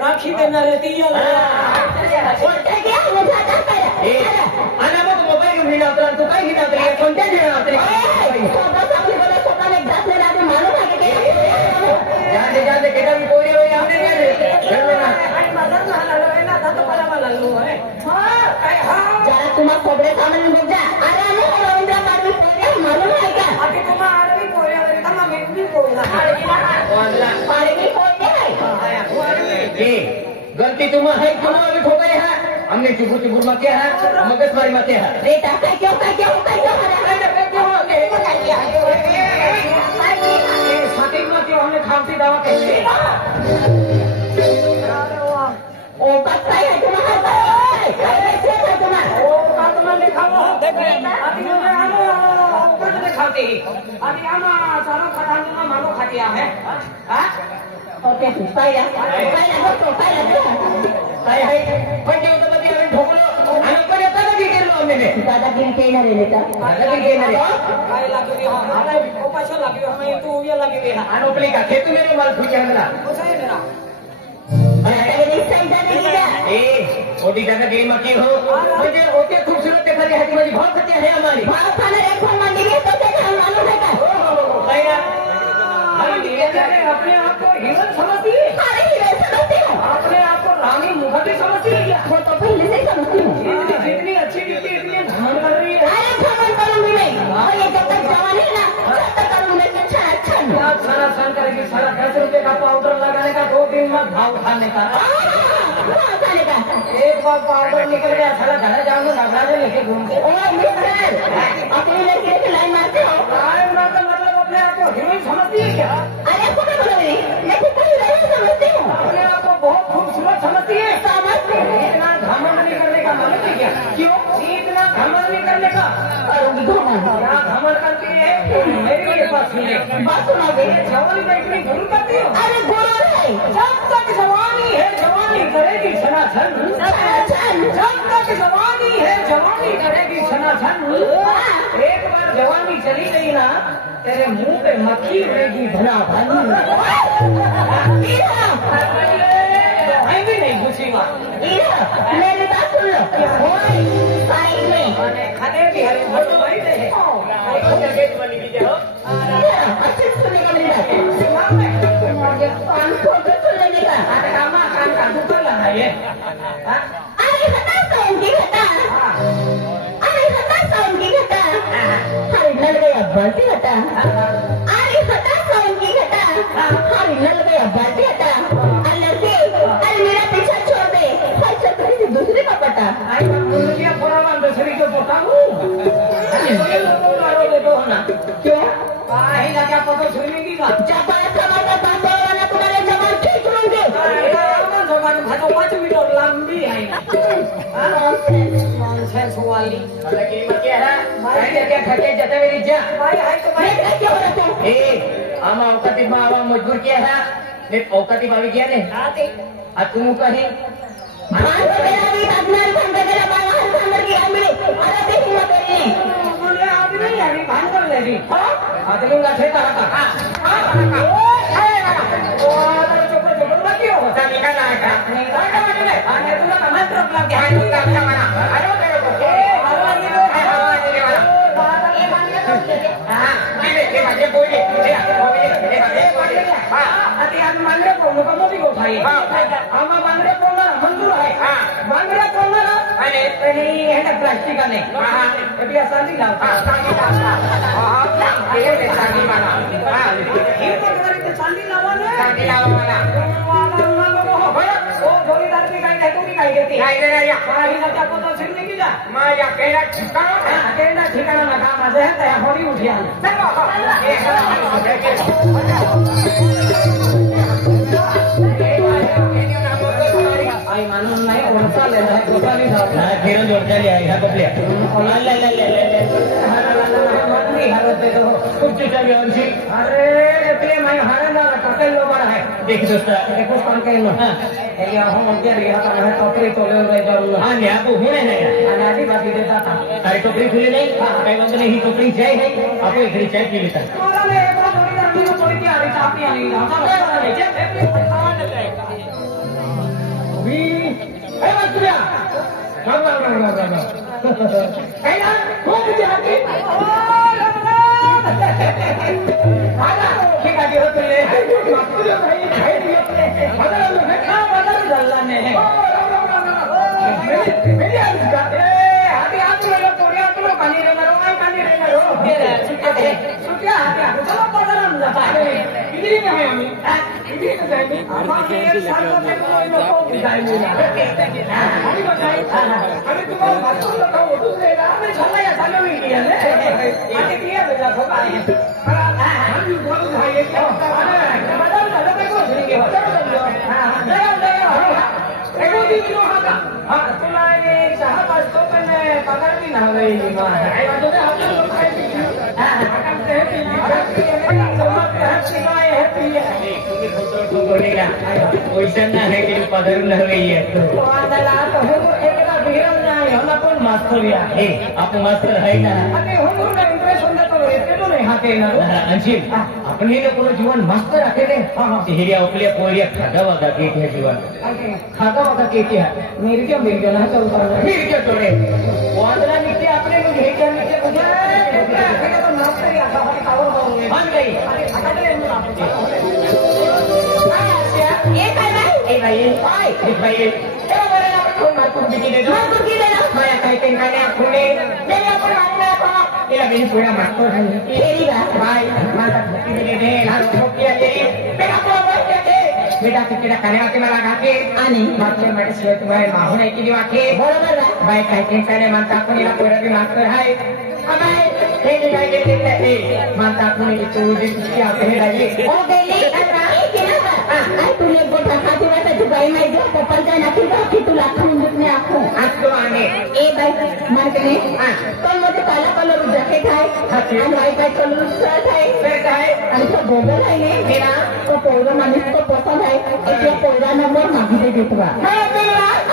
राखी देणार ती मोबाईल घेऊन होता तू काय घेणार कोणत्या घेणार जाते केटा मी पोरी होई जरा तुम्हा खोबरे सामान बघ जा अरे आम्ही रवींद्र पाटील पोरी मालूम आहे का आधी तुम्हा आडवी पोरी वगैरे तर मग मी पोरी गलती तुम्हा है तुम्हा अभी ठोका है हमने चुबुर चुबुर मत किया है मगज मारी मत किया है बेटा क्यों साथी में क्यों हमने खांसी दवा कैसे ओ पता है तुम्हारा कैसे है तुम्हारा ओ काटना लिखा हुआ अभी मुझे आलो दिखाते अभी हम सारा खटान में मानो खटिया है हां ओके पहिला काय पण ते होतं मध्ये आम्ही ठोकलो आणि पण येता का गेलो आम्ही दादागिरी केला रे नेता दादागिरी केला रे काय लागली मला उपास लागली हमें तू ये लगी रे अनोपली का खेतू मेरे माल फुटिया मेरा कुछ है मेरा छोटी जगह गेम की हो मुझे ओके खूबसूरत देखा रही है मुझे बहुत खतिया है हमारी बात खाना एक फोन मंडी में तो क्या हम मालूम है का अपने आप को हीरो समझती है अरे हीरो समझती हूँ अपने आप को रानी मुखर्जी समझती है क्या वो तो पहले से समझती हूँ जितनी अच्छी दिखती है इतनी घमंड कर रही है अरे घमंड करूंगी नहीं और ये जब तक जवान है ना जब तक करूंगी अच्छा सारा सन करेगी सारा 10 रुपए का पाउडर लगाने का 2 दिन में भाव खाने का एक बार पाउडर निकल गया सारा घर जाऊंगा नगराजे लेके घूमते अपनी लड़की की लाइन मारते हो लाइन मारते मतलब अपने आप को हीरोइन समझती है क्या अरे को बोल रही लेकिन कोई नहीं समझती हूँ अपने आप को बहुत खूबसूरत समझती है समझती हूँ इतना घमंड नहीं करने का मतलब है क्या क्यों इतना घमंड नहीं करने का क्या घमंड करती है मेरे लिए बात सुनिए बात सुनोगे जवानी का इतनी गुरु करती हो अरे गुरु है जब तक जवानी है जवानी करेगी सनातन जब तक जवानी है जवानी करेगी सनातन एक बार जवानी चली गई ना तेरे मुंह पे मक्खी उड़ेगी भला भला भी नहीं घुसीगा मेरी बात सुन लो साइड में खाने की हरी भर वही नहीं अच्छे सुनने का मिल कान खोल कर सुन लेने का कान का दुकान लगाइए अरे हटा साउंड की घटा अरे हटा साउंड की घटा हरी नल गया बाल्टी हटा अरे हटा साउंड की घटा हरी नल गया बाल्टी हटा अल्लाह से अरे मेरा पीछा छोड़ दे हर छतरी से दूसरे का पटा मुझे थोड़ा बार दूसरी को बताऊं क्यों ही लगा पता सुनेगी का जब समाज का बांधो वाला तुम्हारे जवान ठीक होंगे जवान भाई 5 मीटर लंबी है नॉनसेंस वाली लगी मत क्या है भाई क्या खटे जते मेरी जा भाई है तो भाई क्या हो रहा तू ए आमा औकाती में आवा मजबूर किया है ने औकाती भाभी किया ने आते आ तुम कहीं हाँ तो मेरा भी अजनर संग गला बाहर संग की आमरे अरे देखो तेरे मुझे आदमी नाही आली भांडवल नाही आदलिंगा ठेता होता चोपड चोपड बाकी होता निघाला आणि तुला मंत्र बांगड्या पोहणं का मोठी गोष्ट आहे आम्हा बांगड्या पोहणार मंजूर आहे बांगड्या पोहणार आणि प्लास्टिकाने चांदी लावतात चांदी लावा जोडीदार मी काय घेतो मी काय घेते माझ्या केंद्रा ठिकाणा नका माझं त्या होडी उठी आई मानून नाही ओळखलेला आहे गोपाली घेऊन जोडलेली आहे ह्या कपड्या अरे ते माय हारला टोकल लोबार आहे देख दोस्ता देखो कौन के नो या हम अंदर रिहा का है टोकरी तोले रह जाऊंगा हां या को होने नहीं आणि आधी बाकी देता था अरे टोकरी खुली नहीं काही बंद नहीं ही टोकरी चाय है आपको इकडे चाय पी लेता मला ने एक बार थोड़ी देर में थोड़ी की आ रही चापी आ रही ए मस्तुया ए ना हो तुझे हाथी आला ठीक आहे होते मस्तुया भाई खाई दिए बदल झाला नाही मेरी आधी आधी थोडी आपलं पाणी रे मरो पाणी रे मरो सुट्या चलो बदल जाता किती में है आम्ही किती में जाएंगे आम्ही एक साथ में लोग जाएंगे आम्ही बघाय आम्ही तुम्हाला वाचून दाखव होतच नाही ना आम्ही झाला या चालू आहे आणि किया बेटा होता आहे आम्ही बोलू आहे बदल झालं काय गोष्ट नाही एगो दिन होता हां तुला चहा पाचतो पण पगार भी ना गई काय वाटतं आपलं लोक काय पैसा है कि पदर न रही है मास्टर है आप मास्टर है ना इंटरेस्ट होता तो अंशील आपण हे लोक जीवन मास्टर अकेले हिरिया आपल्या पोरिया खादा वागा केते जीवन खादा वागा केते मेरे क्या मिल गया ना चलता फिर क्या छोड़े वादला निकले अपने को हे क्या निकले मुझे तो मास्टर ही आता है कावर बाऊंगे मान गई आता चले ये काय भाई ए भाई ए बरे ना कोण मारकुन बिकी दे माया काय ते काय आखुने ले आपण आला था इला बिन पूरा मारतो है तेरी बात भाई माता बिकी दे लाल ठोकिया दे बेटा को बात दे बेटा कितीला करेवा के मला गाके आणि मागचे मेडिसिन तुम्हाला माहून आहे की वाके बरोबर भाई काय ते काय मानता आपण इला पूरा भी मास्टर है अबे हे काय ते मानता आपण इतू जी आपले लागे ओ गेली अरा काय तुला गोठा खाती वाटत बाई माहिती होतं पण काय नाकी की तुला खाऊन दुखणे आखो आजतो आने ए बाई मार्कने पण मध्ये काला कलर जॅकेट आहे आणि व्हाईट कलर शर्ट आहे आणि तो गोगल आहे ने मेरा तो पोरा माणूस को पसंद है तो पोरा नंबर मागिते देतवा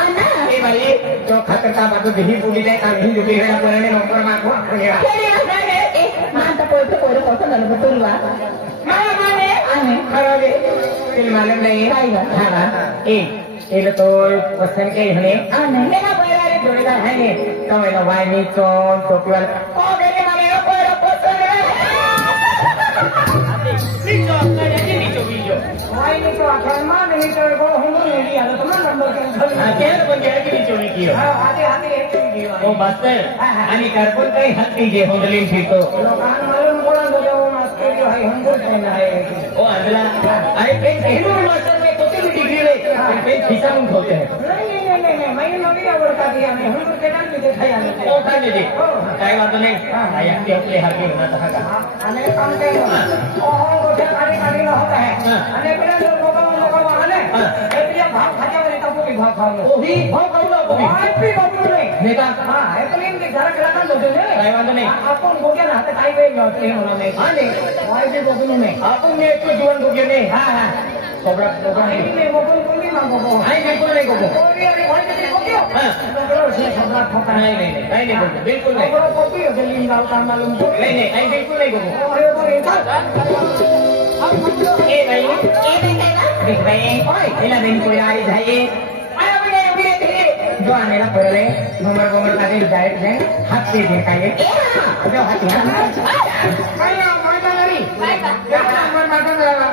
अन्ना ए भाई तो खातर का बाजू दही पुली जाय का ही दुबी है पोराने नंबर मागो आपणेवा ए मानता पोरा पसंद आलं बतुलवा माने आने खराबे तिल मालूम नहीं हां ए ये तो पसंद के हने आने मेरा बड़ा रे जोड़ीदार है ने तो मेरा भाई नी चोन टोपी वाला ओ मेरे माने रो पोरा पसंद है नीचो नीचो वीडियो भाई नी तो आखिर मान नी तो को हम नहीं लिया तो तुम्हारा नंबर कैंसिल केर पण गेले की नीचो वीडियो हां आते एक वीडियो ओ मास्टर आणि कारपून काही हत्ती जे होंडलिन फिरतो लोकांना मालूम कोण दो मास्टर जो है हम बोल है ओ अगला अरे पेन हिंदू मास्टर में कोई भी डिग्री ले पेन खींचा में होते हैं नहीं मैंने नवी आवडता दिया मैं हम के नाम में दिखाया नहीं ओ था दीदी काय बात नहीं आया के अपने हाथ में होना था का अने काम के ओ गोठे काडी होता है अने मेरा लोगों वाले ये भाव खाजा वाले का भी भाव खाओ ओ भी भाव करू लो भाव भी करू नहीं नेता हां એટલે કે જરા કલાકા લોજો ને काय बात नहीं आपण बोगे ना हात काय वेळ होते होना नाही हां नाही वाय भी बोगू नाही आपण ने एक जीवन बोगे नाही हां हां sobrak ini ngomong kuli mah ngomong. Ai बिल्कुल नहीं Gogo Kuli ada kali ni kopi. हां Kalau saya sobrak fokan. नहीं गोगो बिल्कुल नहीं Kalau kopi ada lingkar kan malum kopi. नहीं ai बिल्कुल नहीं गोगो Ayo boleh tak? ए भाई देख भाई ओए इला दिन कोई आई भाई आया बिने जो आने ला पड़ले घमर काटे डाइट है हाथ से दिखाइए जो हाथ Kaya mau tak lari? Ya mau makan berapa?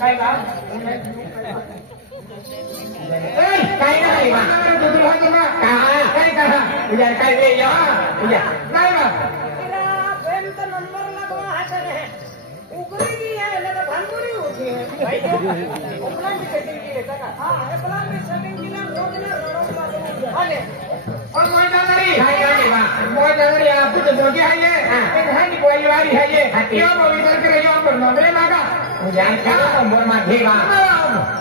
Kaya. ए काई ना आई बा Duduk lagi mah. कहां काई कहां उधर काई ले जा उधर Kaya mah. पेन का नंबर लगवा है उगरी की है लगा भानपुरी होती है अपना की सेटिंग की रहता का हां अपना की सेटिंग की ना रोज ना रोज मालूम और mau tak lari? काई ना आई बा Mau tak lari? Aku tu pergi aja. Ini ni boy lari aja. Dia mau bicara kerja yang bernama laga. उधर का नंबर मा देवा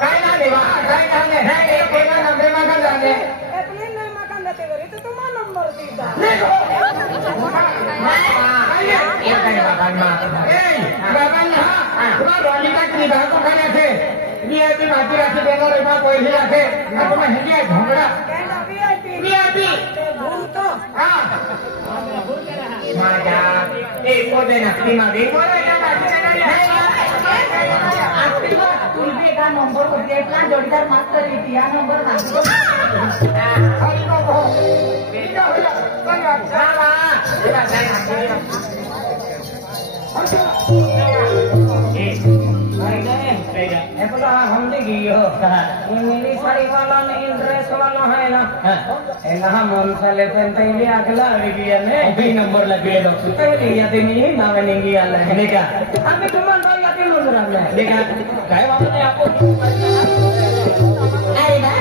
काई ना देवा Kaya kan? Hei, kita nampak makan dah. अपने नहीं मकान देते करी तो तुम्हारा नंबर दीदा ये काई makan मा Eh, bapak ni ha, cuma Roni tak ni bapak kan ada. Dia tu mati rasa dengar rumah polisi ada. Aku mah hendak झगड़ा. कहना वीआईपी VIP. भूल तो हाँ. माजा ए को देना सीमा दे Boleh tak mati का नंबर को दिया जोड़ीदार मास्टर या number master Hari kau bohong. Tidak, tidak. Tengok. sama coba saya Itulah हमने की हो. ये मेरी साड़ी वाला ने ड्रेस वाला है ना. एना हम साले पेंटे ले अगला लगी ने. अभी नंबर लगे लो पहले या दिन ये ना बनेंगी वाला है. देखा अभी तुम तो या दिन नंबर आना है. देखा काय बाबा ने आपको अरे ना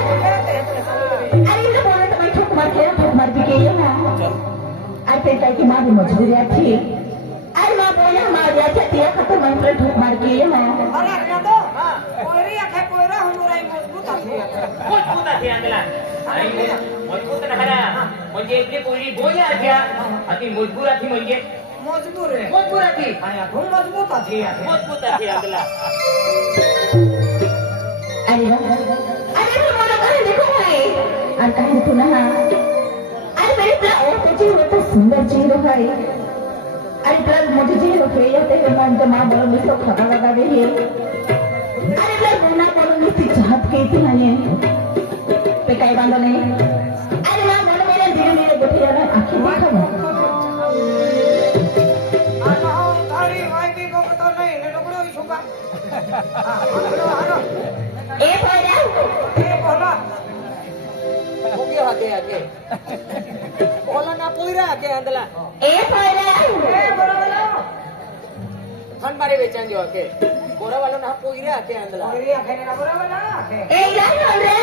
अरे इधर बोले तो मैं ठोक मार भी के ना अरे पेटा की मां भी मजबूरी थी अरे मां बोले हमारी अच्छा तिया खत्म मन पर ठोक मार के ना अरे क्या तो कोई आखे कोई रा हमारा मजबूत है मजबूत आहे अंगला आणि मजबूत राहला म्हणजे इतके पोरी बोल्या त्या अति मजबूत आहे म्हणजे मजबूर है मजबूत आहे आया तुम मजबूत है मजबूत आहे अंगला अरे वाह अरे तुम बोलो करे देखो भाई और कहीं तो ना अरे मेरे प्ला ओ तो जी वो तो सुंदर चेहरा भाई अरे प्ला मुझे जी हो गया ते मन तो मां बोलो मिस तो खड़ा लगा दे ये अरे प्ला बोना बोलो मिस की चाहत के थी ना ये पे कई बांधो नहीं अरे मां बोलो मेरे धीरे बैठे ना आंखें देखो तारी वाईपी को तो नहीं ने डबड़ो ही छुपा हां ए बोला ए बोला ओके आके आके बोला ना पोईरा आके अंदला ए बोला ए बोला बोला खन बारे बेचन जो आके गोरा वालों ना पोईरे आके अंदला कोई आखे ना बोला बोला आके ए यार बोल रहा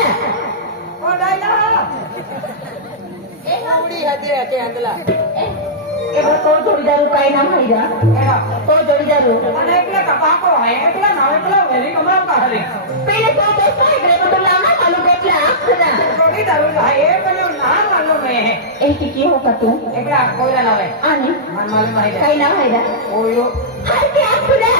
ओ डाइला ए उड़ी हदे आके अंदला ए तो जोड़ीदार काय नाम है जा एला तो जोड़ीदार અને એકલા કપાકો હે એકલા ના એકલા વેરી કમરા કા હલે पहले तो दोस्तों एक रे तो लाना मालूम है क्या आखरा થોડી દારૂ હે એ પેલો ના માલુમ હે ए की होगा तू એકલા કોઈલા ના હે आने મન માલુમ હે काय नाम है जा ઓયો हर के आखरा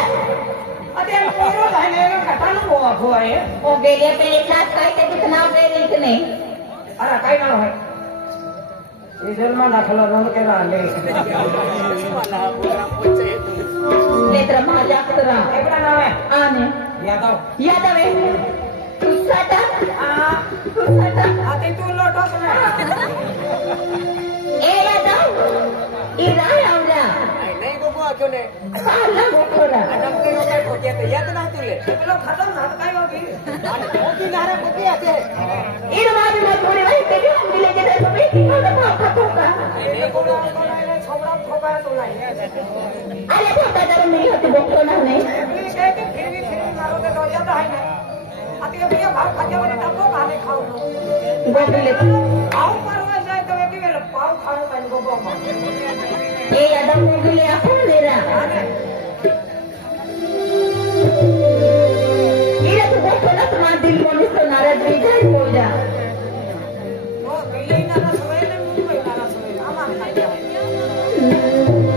અત્યારે કોઈરો હે ને કટાનો હોવા હોય ओ गेले पे क्लास काय के कितना वेरी इतने અરે કઈ ના હોય ये जन्म दाखला नंबर के राले. नेत्र मजाक करा એકલા ના હે आने યાદવ यादव है कुसाटा આ कुसाटा આતે તું લોટો ને ए यादव इरा आउरा नहीं गोगो आक्यो ने साला गोरा अनम के लोग खोटिया तो याद ना तुले પેલો ખતમ ના કઈ હોગી અને ओकी नारा कोकी आके इरवा भी मत बोले भाई तेरे हम मिले के तो भी तो खतोगा એ કોડા કોડા એને છોકરા ઠોકા તો લાઈ अरे छोटा दर नहीं होती बोलो ना नहीं એકલી કહે કે ફિરવી મારો તે તો યાદ હે ને આતે ભૈયા ભાવ ખાતે વાલે તબો કાને ખાવ गोबले આવ પરવા જાય તો એકી વેલે પાવ ખાવ પાઈ ગોબો ए यादव गोबले आपको ले रहा